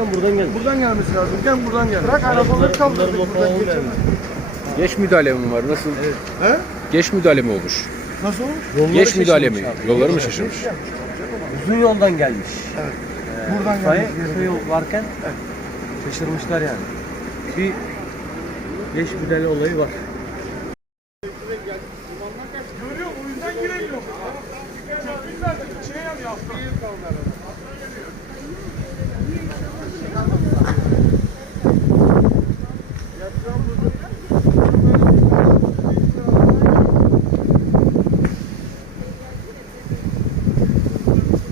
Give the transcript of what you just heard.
gelirken buradan gel. Buradan gelmesi lazım. Gel buradan gel. Bırak arabaları kaldırdık buradan geçemez. Geç müdahale mi var? Nasıl? Evet. He? Geç müdahale mi olur? Nasıl olur? Yolları Geç müdahale mi? Yolları mı şaşırmış? Uzun yoldan gelmiş. Evet. Ee, buradan gelmiş. Kısa yol varken evet. şaşırmışlar yani. Bir geç müdahale olayı var. Görüyor o yüzden giremiyor. Çok güzel. Şey yani yaptı.